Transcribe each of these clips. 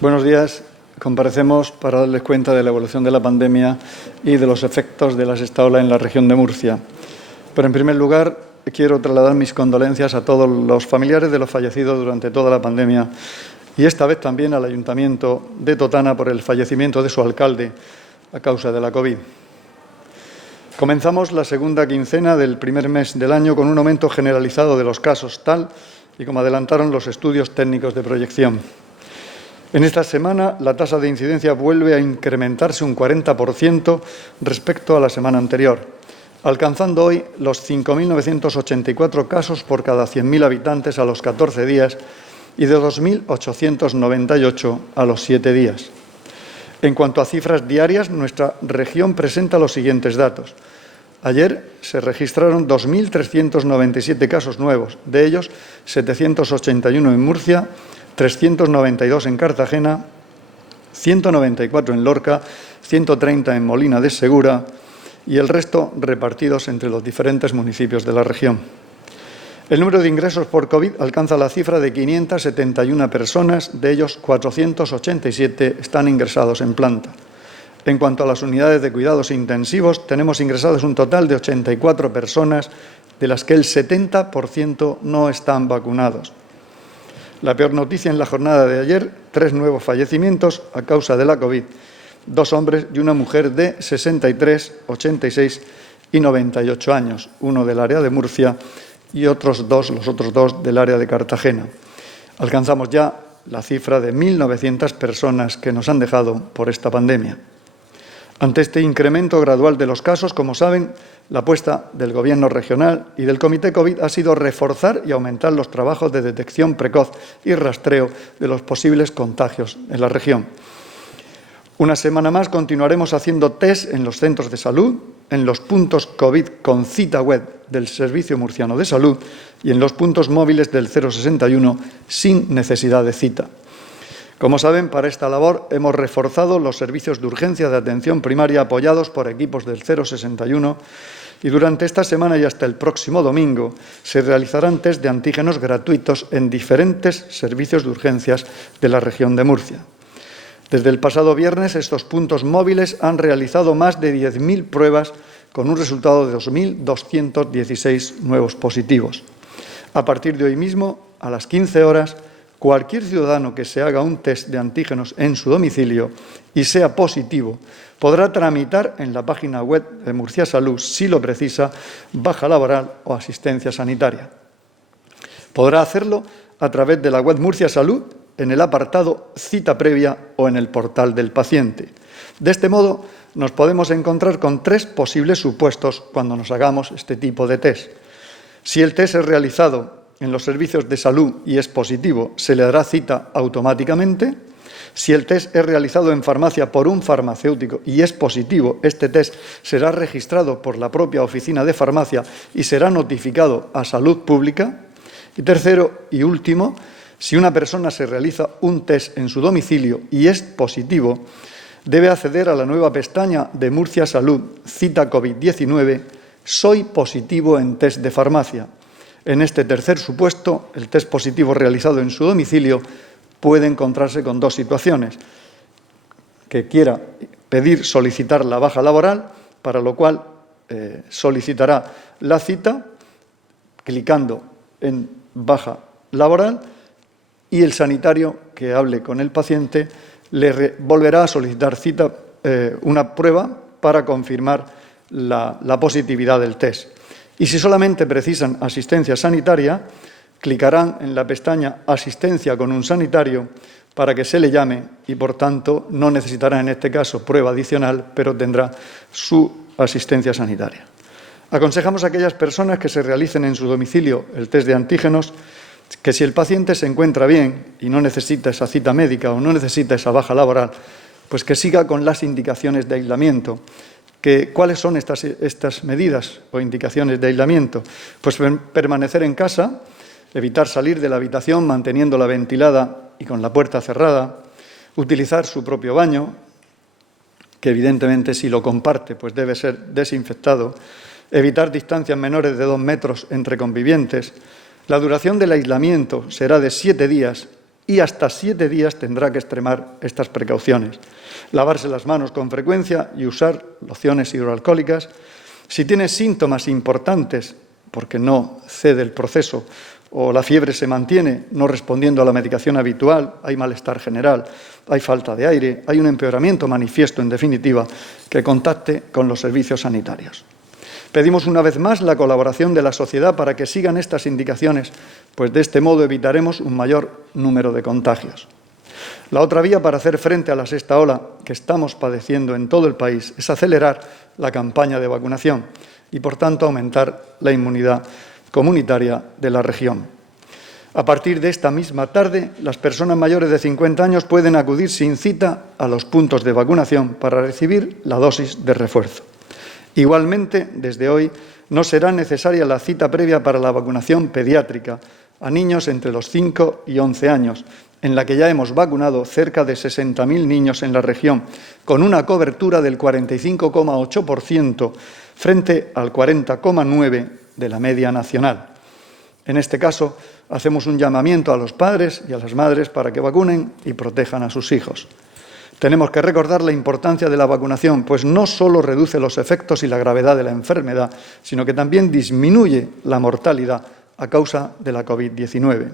Buenos días. Comparecemos para darles cuenta de la evolución de la pandemia y de los efectos de la sexta ola en la región de Murcia. Pero, en primer lugar, quiero trasladar mis condolencias a todos los familiares de los fallecidos durante toda la pandemia y esta vez también al Ayuntamiento de Totana por el fallecimiento de su alcalde a causa de la COVID. Comenzamos la segunda quincena del primer mes del año con un aumento generalizado de los casos, tal y como adelantaron los estudios técnicos de proyección. En esta semana, la tasa de incidencia vuelve a incrementarse un 40% respecto a la semana anterior, alcanzando hoy los 5.984 casos por cada 100.000 habitantes a los 14 días y de 2.898 a los 7 días. En cuanto a cifras diarias, nuestra región presenta los siguientes datos. Ayer se registraron 2.397 casos nuevos, de ellos 781 en Murcia, 392 en Cartagena, 194 en Lorca, 130 en Molina de Segura y el resto repartidos entre los diferentes municipios de la región. El número de ingresos por COVID alcanza la cifra de 571 personas, de ellos 487 están ingresados en planta. En cuanto a las unidades de cuidados intensivos, tenemos ingresados un total de 84 personas, de las que el 70% no están vacunados. La peor noticia en la jornada de ayer, 3 nuevos fallecimientos a causa de la COVID, 2 hombres y una mujer de 63, 86 y 98 años, uno del área de Murcia y los otros dos del área de Cartagena. Alcanzamos ya la cifra de 1.900 personas que nos han dejado por esta pandemia. Ante este incremento gradual de los casos, como saben, la apuesta del Gobierno regional y del Comité COVID ha sido reforzar y aumentar los trabajos de detección precoz y rastreo de los posibles contagios en la región. Una semana más continuaremos haciendo test en los centros de salud, en los puntos COVID con cita web del Servicio Murciano de Salud y en los puntos móviles del 061 sin necesidad de cita. Como saben, para esta labor hemos reforzado los servicios de urgencia de atención primaria apoyados por equipos del 061 y durante esta semana y hasta el próximo domingo se realizarán test de antígenos gratuitos en diferentes servicios de urgencias de la región de Murcia. Desde el pasado viernes, estos puntos móviles han realizado más de 10.000 pruebas con un resultado de 2.216 nuevos positivos. A partir de hoy mismo, a las 15 horas, cualquier ciudadano que se haga un test de antígenos en su domicilio y sea positivo, podrá tramitar en la página web de Murcia Salud, si lo precisa, baja laboral o asistencia sanitaria. Podrá hacerlo a través de la web Murcia Salud, en el apartado Cita previa o en el portal del paciente. De este modo, nos podemos encontrar con 3 posibles supuestos cuando nos hagamos este tipo de test. Si el test es realizado en los servicios de salud y es positivo, se le dará cita automáticamente. Si el test es realizado en farmacia por un farmacéutico y es positivo, este test será registrado por la propia oficina de farmacia y será notificado a Salud Pública. Y tercero y último, si una persona se realiza un test en su domicilio y es positivo, debe acceder a la nueva pestaña de Murcia Salud, cita COVID-19, soy positivo en test de farmacia. En este tercer supuesto, el test positivo realizado en su domicilio puede encontrarse con 2 situaciones. Que quiera solicitar la baja laboral, para lo cual solicitará la cita clicando en baja laboral y el sanitario que hable con el paciente le volverá a solicitar cita, una prueba para confirmar la positividad del test. Y si solamente precisan asistencia sanitaria, clicarán en la pestaña Asistencia con un sanitario para que se le llame y, por tanto, no necesitará en este caso prueba adicional, pero tendrá su asistencia sanitaria. Aconsejamos a aquellas personas que se realicen en su domicilio el test de antígenos que si el paciente se encuentra bien y no necesita esa cita médica o no necesita esa baja laboral, pues que siga con las indicaciones de aislamiento. ¿Cuáles son estas medidas o indicaciones de aislamiento? Pues permanecer en casa, evitar salir de la habitación manteniéndola ventilada y con la puerta cerrada, utilizar su propio baño, que evidentemente si lo comparte pues debe ser desinfectado, evitar distancias menores de 2 metros entre convivientes. La duración del aislamiento será de 7 días y hasta 7 días tendrá que extremar estas precauciones. Lavarse las manos con frecuencia y usar lociones hidroalcohólicas. Si tiene síntomas importantes, porque no cede el proceso o la fiebre se mantiene no respondiendo a la medicación habitual, hay malestar general, hay falta de aire, hay un empeoramiento manifiesto, en definitiva, que contacte con los servicios sanitarios. Pedimos una vez más la colaboración de la sociedad para que sigan estas indicaciones, pues de este modo evitaremos un mayor número de contagios. La otra vía para hacer frente a la sexta ola que estamos padeciendo en todo el país es acelerar la campaña de vacunación y, por tanto, aumentar la inmunidad comunitaria de la región. A partir de esta misma tarde, las personas mayores de 50 años pueden acudir sin cita a los puntos de vacunación para recibir la dosis de refuerzo. Igualmente, desde hoy, no será necesaria la cita previa para la vacunación pediátrica a niños entre los 5 y 11 años, en la que ya hemos vacunado cerca de 60.000 niños en la región, con una cobertura del 45,8% frente al 40,9% de la media nacional. En este caso, hacemos un llamamiento a los padres y a las madres para que vacunen y protejan a sus hijos. Tenemos que recordar la importancia de la vacunación, pues no solo reduce los efectos y la gravedad de la enfermedad, sino que también disminuye la mortalidad a causa de la COVID-19.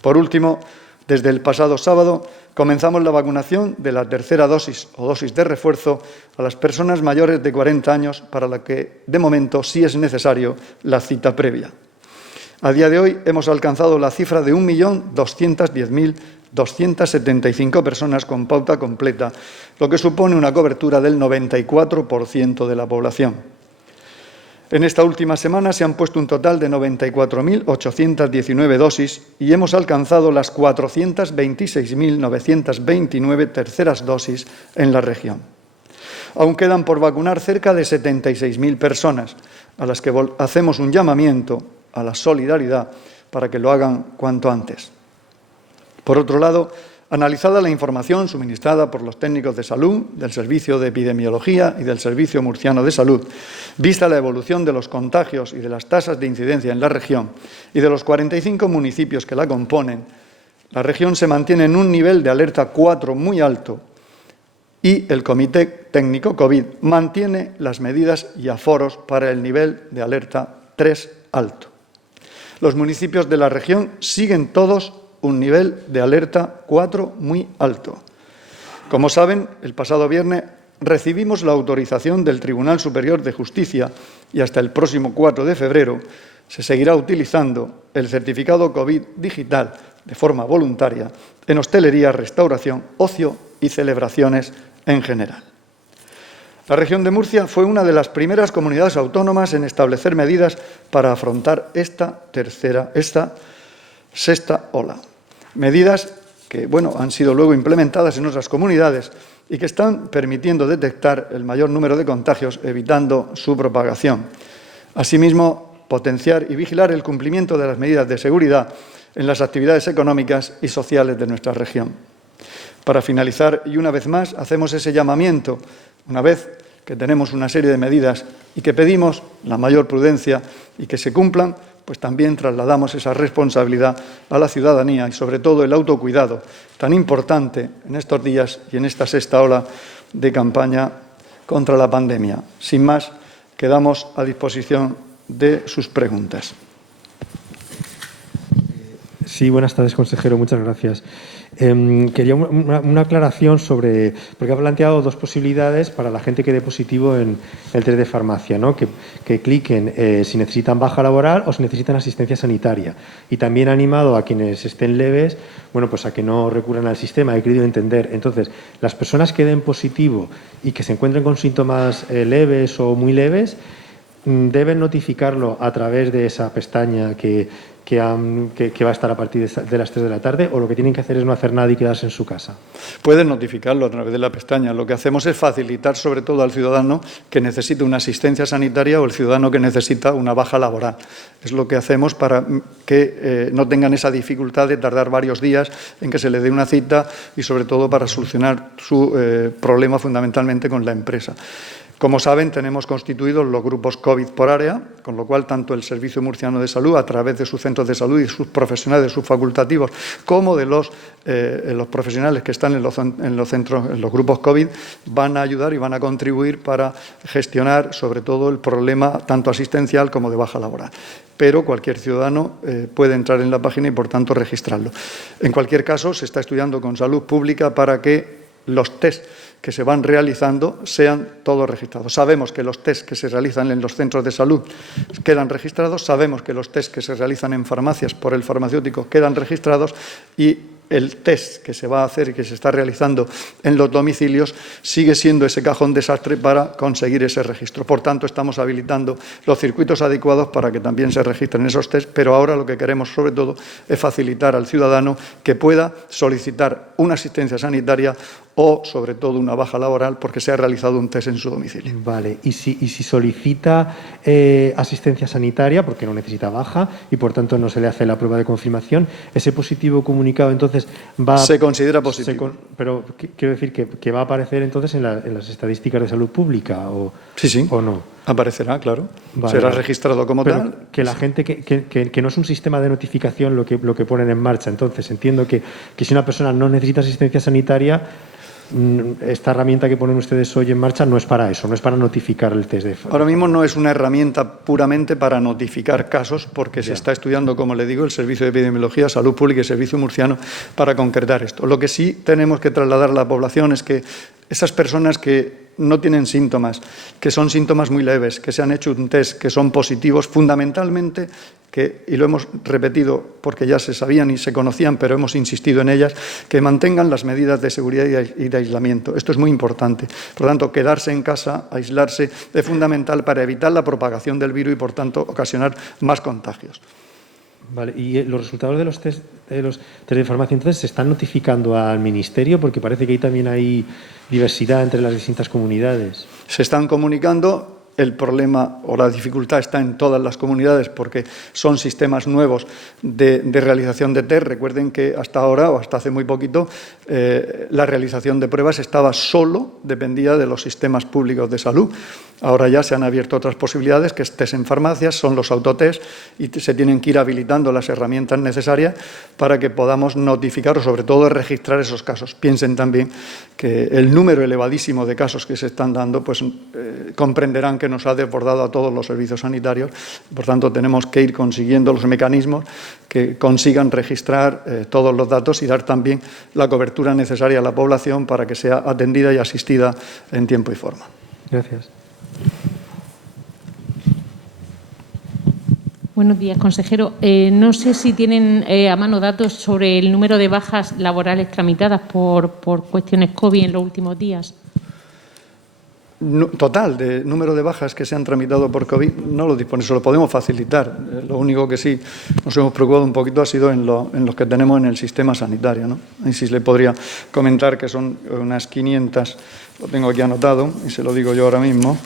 Por último, desde el pasado sábado comenzamos la vacunación de la tercera dosis o dosis de refuerzo a las personas mayores de 40 años, para la que, de momento, sí es necesario la cita previa. A día de hoy hemos alcanzado la cifra de 1.210.275 personas con pauta completa, lo que supone una cobertura del 94% de la población. En esta última semana se han puesto un total de 94.819 dosis y hemos alcanzado las 426.929 terceras dosis en la región. Aún quedan por vacunar cerca de 76.000 personas, a las que hacemos un llamamiento a la solidaridad para que lo hagan cuanto antes. Por otro lado, analizada la información suministrada por los técnicos de salud, del Servicio de Epidemiología y del Servicio Murciano de Salud, vista la evolución de los contagios y de las tasas de incidencia en la región y de los 45 municipios que la componen, la región se mantiene en un nivel de alerta 4 muy alto y el Comité Técnico COVID mantiene las medidas y aforos para el nivel de alerta 3 alto. Los municipios de la región siguen todos un nivel de alerta 4 muy alto. Como saben, el pasado viernes recibimos la autorización del Tribunal Superior de Justicia y hasta el próximo 4 de febrero se seguirá utilizando el certificado COVID digital de forma voluntaria en hostelería, restauración, ocio y celebraciones en general. La región de Murcia fue una de las primeras comunidades autónomas en establecer medidas para afrontar esta sexta ola. Medidas que, han sido luego implementadas en otras comunidades y que están permitiendo detectar el mayor número de contagios, evitando su propagación. Asimismo, potenciar y vigilar el cumplimiento de las medidas de seguridad en las actividades económicas y sociales de nuestra región. Para finalizar, y una vez más, hacemos ese llamamiento, una vez que tenemos una serie de medidas y que pedimos la mayor prudencia y que se cumplan, pues también trasladamos esa responsabilidad a la ciudadanía y, sobre todo, el autocuidado, tan importante en estos días y en esta sexta ola de campaña contra la pandemia. Sin más, quedamos a disposición de sus preguntas. Sí, buenas tardes, consejero. Muchas gracias. Quería una aclaración sobre, porque ha planteado dos posibilidades para la gente que dé positivo en el test de farmacia, ¿no? Que cliquen si necesitan baja laboral o si necesitan asistencia sanitaria. Y también ha animado a quienes estén leves, pues a que no recurran al sistema. He querido entender. Entonces, las personas que den positivo y que se encuentren con síntomas leves o muy leves, deben notificarlo a través de esa pestaña que va a estar a partir de las 3 de la tarde, o lo que tienen que hacer es no hacer nada y quedarse en su casa. Pueden notificarlo a través de la pestaña. Lo que hacemos es facilitar sobre todo al ciudadano que necesita una asistencia sanitaria o el ciudadano que necesita una baja laboral. Es lo que hacemos para que no tengan esa dificultad de tardar varios días en que se le dé una cita y sobre todo para solucionar su problema fundamentalmente con la empresa. Como saben, tenemos constituidos los grupos COVID por área, con lo cual tanto el Servicio Murciano de Salud, a través de sus centros de salud y sus profesionales, sus facultativos, como de los profesionales que están en los centros, en los grupos COVID, van a ayudar y van a contribuir para gestionar sobre todo el problema tanto asistencial como de baja laboral. Pero cualquier ciudadano puede entrar en la página y, por tanto, registrarlo. En cualquier caso, se está estudiando con Salud Pública para que los test que se van realizando sean todos registrados. Sabemos que los test que se realizan en los centros de salud quedan registrados, sabemos que los test que se realizan en farmacias por el farmacéutico quedan registrados y el test que se va a hacer y que se está realizando en los domicilios sigue siendo ese cajón desastre para conseguir ese registro. Por tanto, estamos habilitando los circuitos adecuados para que también se registren esos test, pero ahora lo que queremos sobre todo es facilitar al ciudadano que pueda solicitar una asistencia sanitaria o, sobre todo, una baja laboral porque se ha realizado un test en su domicilio. Vale, y si solicita asistencia sanitaria, porque no necesita baja y, por tanto, no se le hace la prueba de confirmación, ese positivo comunicado, entonces, va... Se considera positivo. Pero quiero decir que va a aparecer, entonces, en las estadísticas de salud pública, sí. ¿O no? Aparecerá, claro. Vale, será registrado como pero tal. Que la gente, que no es un sistema de notificación lo que ponen en marcha. Entonces, entiendo que si una persona no necesita asistencia sanitaria, esta herramienta que ponen ustedes hoy en marcha no es para eso, no es para notificar el test de... Ahora mismo no es una herramienta puramente para notificar casos, porque se está estudiando, como le digo, el Servicio de Epidemiología, Salud Pública y el Servicio Murciano para concretar esto. Lo que sí tenemos que trasladar a la población es que esas personas que no tienen síntomas, que son síntomas muy leves, que se han hecho un test, que son positivos, fundamentalmente, y lo hemos repetido porque ya se sabían y se conocían, pero hemos insistido en ellas, que mantengan las medidas de seguridad y de aislamiento. Esto es muy importante. Por lo tanto, quedarse en casa, aislarse, es fundamental para evitar la propagación del virus y, por tanto, ocasionar más contagios. Vale, y los resultados de los test de farmacia, entonces, ¿se están notificando al Ministerio? Porque parece que ahí también hay diversidad entre las distintas comunidades. Se están comunicando. El problema o la dificultad está en todas las comunidades porque son sistemas nuevos de realización de test. Recuerden que hasta ahora o hasta hace muy poquito la realización de pruebas dependía de los sistemas públicos de salud. Ahora ya se han abierto otras posibilidades, que es test en farmacias, son los autotest y se tienen que ir habilitando las herramientas necesarias para que podamos notificar o sobre todo registrar esos casos. Piensen también que el número elevadísimo de casos que se están dando, pues comprenderán que nos ha desbordado a todos los servicios sanitarios. Por tanto, tenemos que ir consiguiendo los mecanismos que consigan registrar todos los datos y dar también la cobertura necesaria a la población para que sea atendida y asistida en tiempo y forma. Gracias. Buenos días, consejero. No sé si tienen a mano datos sobre el número de bajas laborales tramitadas por cuestiones COVID en los últimos días. Total, de número de bajas que se han tramitado por COVID, no lo dispone, se lo podemos facilitar. Lo único que sí nos hemos preocupado un poquito ha sido en los que tenemos en el sistema sanitario, ¿no? Y sí le podría comentar que son unas 500, lo tengo aquí anotado y se lo digo yo ahora mismo,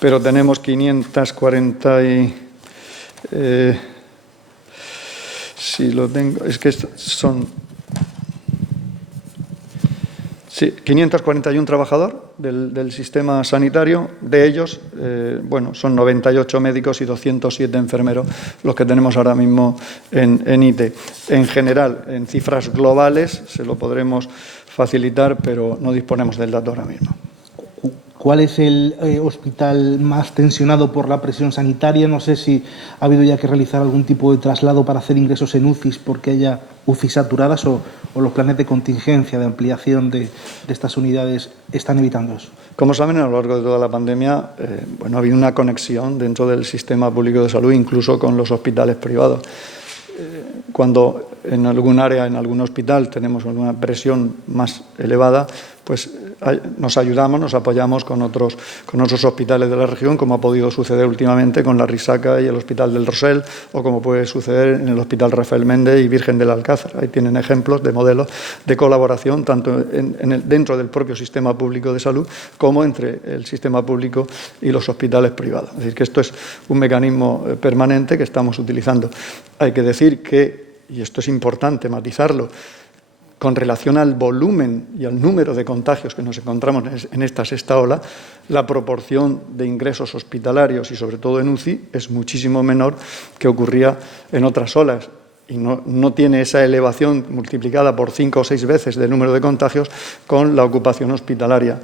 pero tenemos 540 y... si lo tengo, es que son... Sí, 541 trabajadores del sistema sanitario. De ellos, son 98 médicos y 207 enfermeros los que tenemos ahora mismo en ITE. En general, en cifras globales, se lo podremos facilitar, pero no disponemos del dato ahora mismo. ¿Cuál es el hospital más tensionado por la presión sanitaria? No sé si ha habido ya que realizar algún tipo de traslado para hacer ingresos en UCIs porque haya UCIs saturadas o los planes de contingencia, de ampliación de estas unidades están evitando eso. Como saben, a lo largo de toda la pandemia ha habido una conexión dentro del sistema público de salud, incluso con los hospitales privados. Cuando en algún área, en algún hospital, tenemos alguna presión más elevada, pues nos ayudamos, nos apoyamos con otros hospitales de la región, como ha podido suceder últimamente con la Risaca y el Hospital del Rosell, o como puede suceder en el Hospital Rafael Méndez y Virgen del Alcázar. Ahí tienen ejemplos de modelos de colaboración, tanto dentro del propio sistema público de salud, como entre el sistema público y los hospitales privados. Es decir, que esto es un mecanismo permanente que estamos utilizando. Hay que decir que, y esto es importante matizarlo, con relación al volumen y al número de contagios que nos encontramos en esta sexta ola, la proporción de ingresos hospitalarios y sobre todo en UCI es muchísimo menor que ocurría en otras olas y no tiene esa elevación multiplicada por 5 o 6 veces del número de contagios con la ocupación hospitalaria.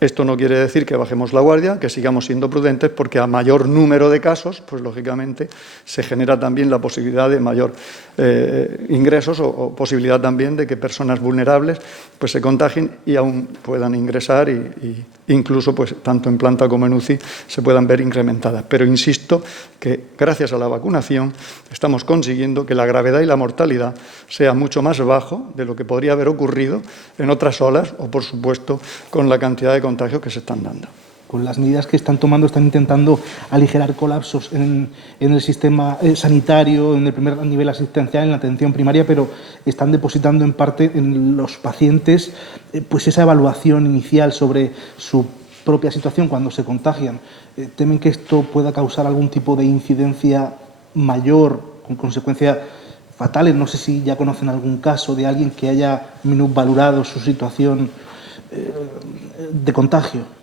Esto no quiere decir que bajemos la guardia, que sigamos siendo prudentes, porque a mayor número de casos, pues lógicamente se genera también la posibilidad de mayor ingresos o posibilidad también de que personas vulnerables pues se contagien y aún puedan ingresar y incluso pues tanto en planta como en UCI se puedan ver incrementadas. Pero insisto que gracias a la vacunación estamos consiguiendo que la gravedad y la mortalidad sea mucho más bajo de lo que podría haber ocurrido en otras olas o, por supuesto, con la cantidad de contagios que se están dando. Con las medidas que están tomando, están intentando aligerar colapsos en el sistema sanitario, en el primer nivel asistencial, en la atención primaria, pero están depositando en parte en los pacientes pues esa evaluación inicial sobre su propia situación cuando se contagian. ¿Temen que esto pueda causar algún tipo de incidencia mayor, con consecuencias fatales? No sé si ya conocen algún caso de alguien que haya minusvalorado su situación de contagio.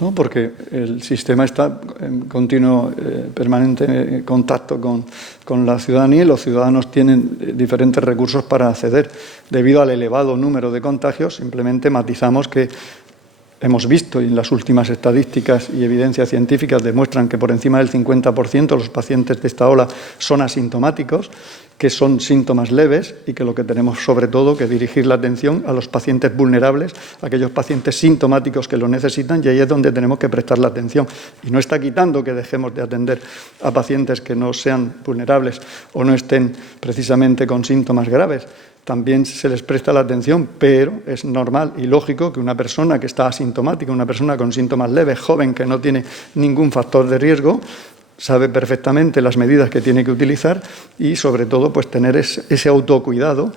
No, porque el sistema está en continuo, permanente contacto con la ciudadanía y los ciudadanos tienen diferentes recursos para acceder. Debido al elevado número de contagios, simplemente matizamos que hemos visto y en las últimas estadísticas y evidencias científicas demuestran que por encima del 50% de los pacientes de esta ola son asintomáticos, que son síntomas leves y que lo que tenemos sobre todo que dirigir la atención a los pacientes vulnerables, a aquellos pacientes sintomáticos que lo necesitan y ahí es donde tenemos que prestar la atención. Y no está quitando que dejemos de atender a pacientes que no sean vulnerables o no estén precisamente con síntomas graves. También se les presta la atención, pero es normal y lógico que una persona que está asintomática, una persona con síntomas leves, joven, que no tiene ningún factor de riesgo, sabe perfectamente las medidas que tiene que utilizar y, sobre todo, pues tener ese autocuidado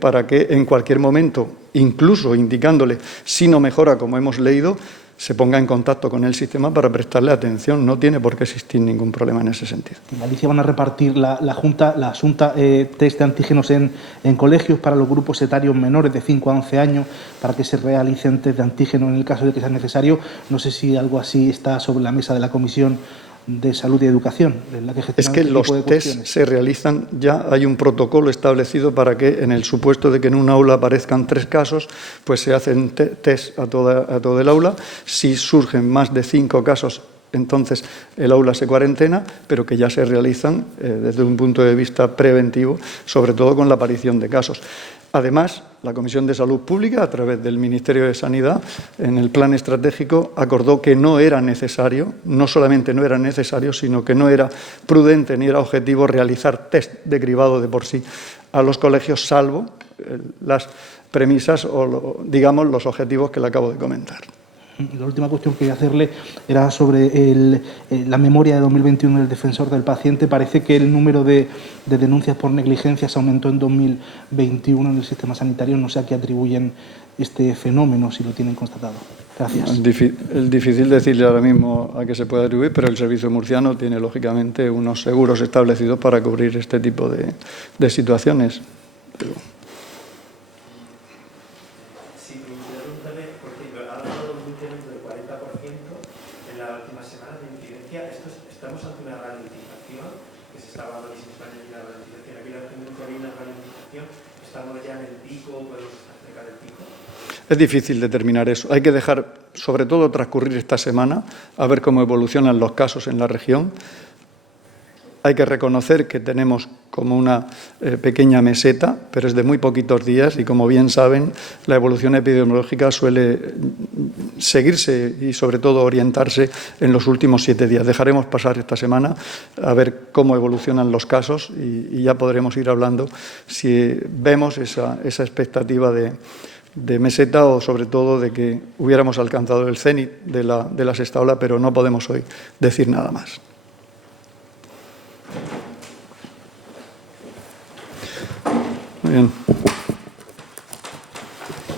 para que en cualquier momento, incluso indicándole si no mejora, como hemos leído, se ponga en contacto con el sistema para prestarle atención. No tiene por qué existir ningún problema en ese sentido. En Galicia van a repartir la Xunta test de antígenos en colegios para los grupos etarios menores de 5 a 11 años para que se realicen test de antígeno en el caso de que sea necesario. No sé si algo así está sobre la mesa de la Comisión de Salud y Educación. Es que los test se realizan, ya hay un protocolo establecido para que en el supuesto de que en un aula aparezcan 3 casos, pues se hacen test a todo el aula. Si surgen más de 5 casos, entonces el aula se cuarentena, pero que ya se realizan desde un punto de vista preventivo, sobre todo con la aparición de casos. Además, la Comisión de Salud Pública, a través del Ministerio de Sanidad, en el plan estratégico, acordó que no era necesario, no solamente no era necesario, sino que no era prudente ni era objetivo realizar test de cribado de por sí a los colegios, salvo las premisas o, digamos, los objetivos que le acabo de comentar. Y la última cuestión que quería hacerle era sobre la memoria de 2021 del Defensor del Paciente. Parece que el número de denuncias por negligencias aumentó en 2021 en el sistema sanitario. No sé a qué atribuyen este fenómeno, si lo tienen constatado. Gracias. Es difícil decirle ahora mismo a qué se puede atribuir, pero el Servicio Murciano tiene, lógicamente, unos seguros establecidos para cubrir este tipo de situaciones. Estamos ante una ralentización que se está hablando aquí en España de una ralentización. Aquí la tendencia hay una ralentización. Estamos ya en el pico, podemos estar cerca del pico. Es difícil determinar eso. Hay que dejar, sobre todo, transcurrir esta semana a ver cómo evolucionan los casos en la región. Hay que reconocer que tenemos como una pequeña meseta, pero es de muy poquitos días y, como bien saben, la evolución epidemiológica suele seguirse y, sobre todo, orientarse en los últimos 7 días. Dejaremos pasar esta semana a ver cómo evolucionan los casos y ya podremos ir hablando si vemos esa expectativa de meseta o, sobre todo, de que hubiéramos alcanzado el cénit de la sexta ola, pero no podemos hoy decir nada más. Muy bien.